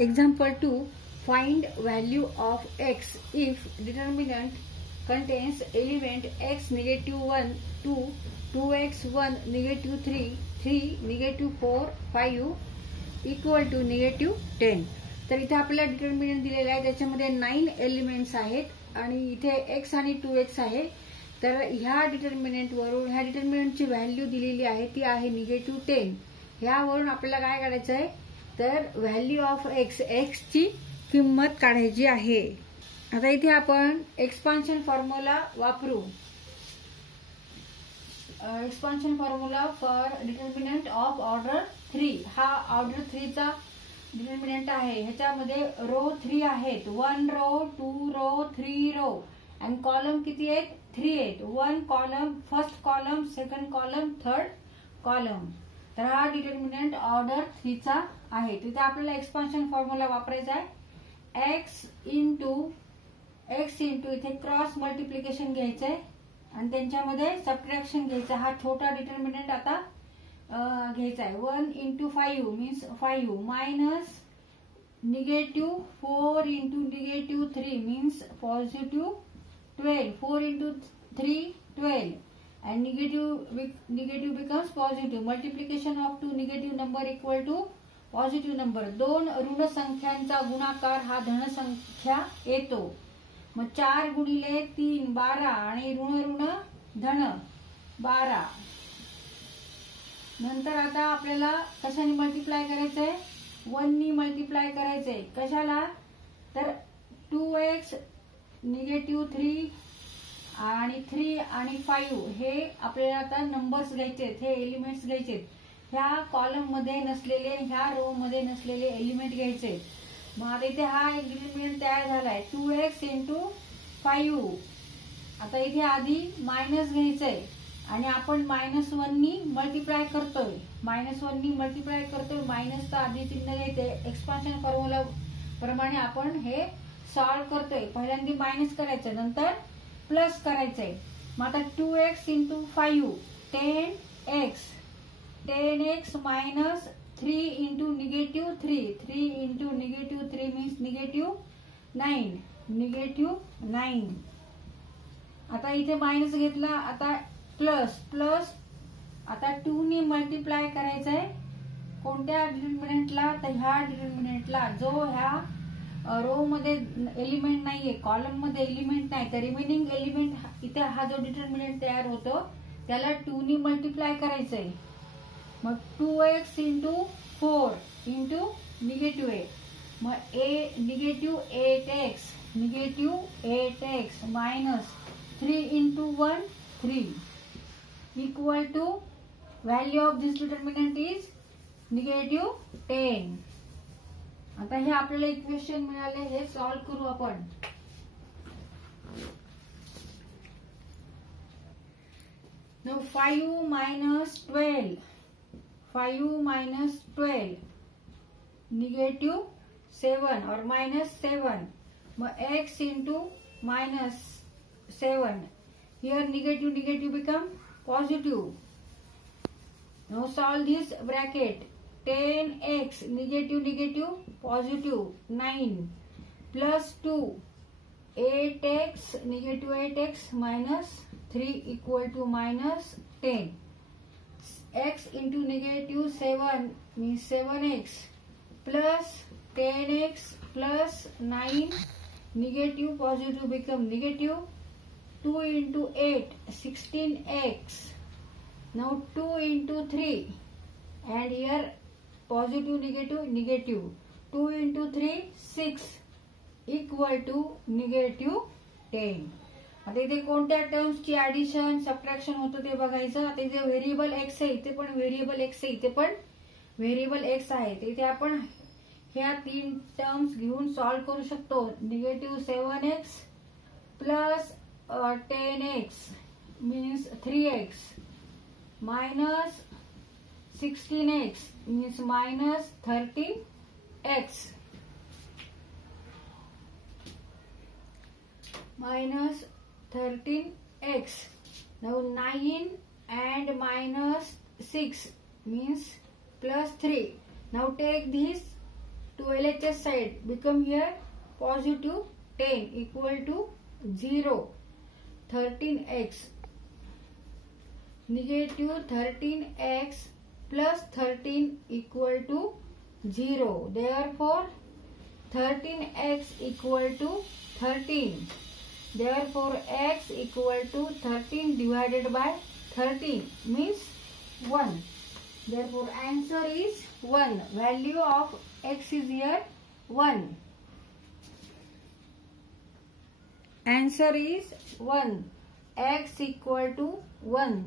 Example 2. Find value of x if determinant contains element x -1, 2, 2x, 1, -3, 3, -4, 5 equal to -10. तर इथे आपल्याला determinant दिलेला आहे, त्याच्यामध्ये 9 एलिमेंट्स आहेत आणि इथे x आणि 2x आहे. तर ह्या डिटर्मिनंट वरून ह्या डिटर्मिनंटची व्हॅल्यू दिलेली आहे ती आहे -10. ह्यावरून आपल्याला काय काढायचं आहे, तर व्हॅल्यू ऑफ x ची किंमत काढायची आहे. आता इथे आपण एक्सपान्शन फॉर्म्युला वापरू. Expansion formula for determinant of order 3. हा ऑर्डर 3 चा डिटर्मिनंट आहे. ह्याच्यामध्ये रो 3 आहेत. 1 रो, 2 रो, 3 रो आणि कॉलम किती आहेत, 3 आहेत. 1 column, first column, second column, third column. तर हा डिटर्मिनंट ऑर्डर 3 चा आहे. तिथे आपल्याला एक्सपान्शन फॉर्म्युला वापरायचा आहे. x इंटू इथे क्रॉस मल्टिप्लिकेशन घ्यायचंय आणि त्यांच्यामध्ये सबट्रॅक्शन घ्यायचं. हा छोटा डिटर्मिनंट आता घ्यायचा आहे. 1 into 5 means 5 minus -4 into -3 means +12. 4 into 3 12 and negative becomes positive. Multiplication of two negative number equal to positive number. 2 ऋण संख्यांचा गुणाकार हा धन संख्या येतो. मग 4 गुणिले 3 12 आणि ऋण धन 12. नंतर आता आपल्याला कशाने मल्टिप्लाय करायचंय, 1 नी मल्टिप्लाय करायचंय. कशाला, तर 2x -3 आणि 3 आणि 5 हे आपल्याला आता नंबर्स घ्यायचे, हे एलिमेंट्स घ्यायचे. ह्या कॉलम मध्ये नसलेले, ह्या रो मध्ये नसलेले एलिमेंट घ्यायचे. मग आता इथे हा एक डिटर्मिनंट तयार झालाय, 2x इंटू 5. आता इथे आधी मायनस घ्यायचंय आणि आपण -1 नी मल्टिप्लाय करतोय. मायनसचं आधी चिन्ह घ्यायचंय. एक्सपान्शन फॉर्म्युला प्रमाणे आपण हे सॉल्व्ह करतोय. पहिल्यांदा मायनस करायचं, नंतर प्लस करायचंय. मग आता 2x into 5 10x minus 3 into -3. 3 into -3 means -9. आता इथे मायनस घेतला, आता प्लस. आता 2 नी मल्टिप्लाय करायचंय. कोणत्या डिटर्मिनंटला, तर ह्या डिटर्मिनंटला जो ह्या रो मध्ये एलिमेंट नाहीये, कॉलम मध्ये एलिमेंट नाही, तर रिमेनिंग एलिमेंट इथे हा जो डिटर्मिनंट तयार होतो त्याला 2 नी मल्टिप्लाय करायचंय. मग 2x इंटू 4 इंटू -8. मग -8x minus 3 into 1 3 equal to value of this determinant is -10. आता हे आपल्याला इक्वेशन मिळाले, हे सॉल्व्ह करू आपण. Now 5 minus 12 -7 or -7. मग x into -7. Here negative become positive. Now solve this bracket. 10x negative positive 9 plus 2 8x -8x minus 3 equal to -10. x into -7 means 7x plus 10x plus 9 negative positive become negative. 2 into 8 16x. Now 2 into 3 and here positive negative 2 into 3 6 equal to -10. आता इथे कोणत्या टर्म्सची addition subtraction होतं ते बघायचं. आता इथे variable x आहे, इथे पण व्हेरिएबल x आहे, इथे पण व्हेरिएबल x आहे. इथे आपण ह्या 3 टर्म्स घेऊन सॉल्व्ह करू शकतो. -7x plus 10x means 3x minus 16x means -13x -13x. Now 9 and -6 means +3. Now take these to LHS side become here positive 10 equal to 0. 13x negative 13x plus 13 equal to 0. Therefore 13x equal to 13. Therefore x equal to 13 divided by 13 means 1. Therefore answer is 1. Value of x is here 1. Answer is 1. X equal to 1.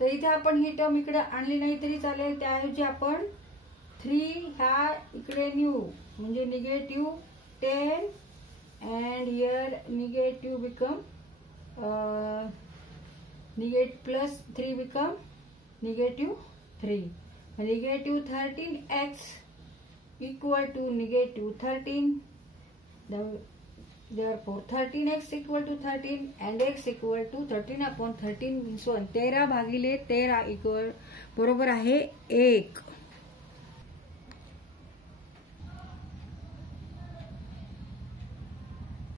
तर इथे आपण ही term इकडे आणली नाही तरी चालेल. त्याऐवजी आपण 3 ह्या इकडे नेऊ म्हणजे negative 10 and here negative become negative plus 3 become negative 3. Negative 13x equal to negative 13. Therefore 13x equal to 13 and x equal to 13 upon 13 means 1. 13 भागिले 13 equal बरोबर आहे 1.